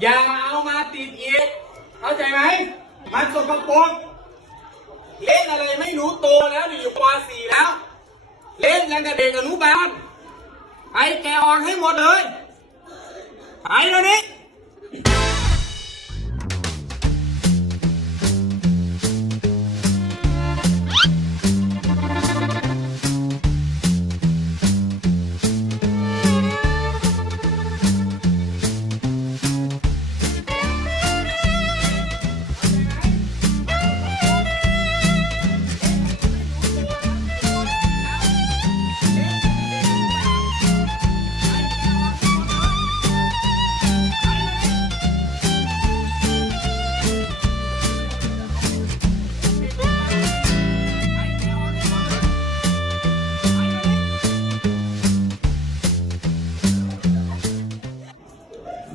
อย่าเอามาติดอีก เข้าใจไหม มันสกปรกเล่นอะไรไม่รู้โตแล้วอยู่ป .4 แล้ว เล่นยังกับเด็กอนุบาลไอ้แกออกให้หมดเลยไปแล้วนี้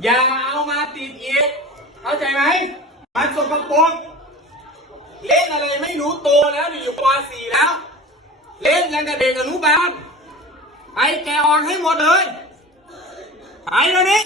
อย่าเอามาติดอีก เข้าใจไหม มันสกปรกเล่นอะไรไม่รู้โตแล้วอยู่ป .4 แล้ว เล่นยังกับเด็กอนุบาลไอ้แกออกให้หมดเลยไปแล้วนี้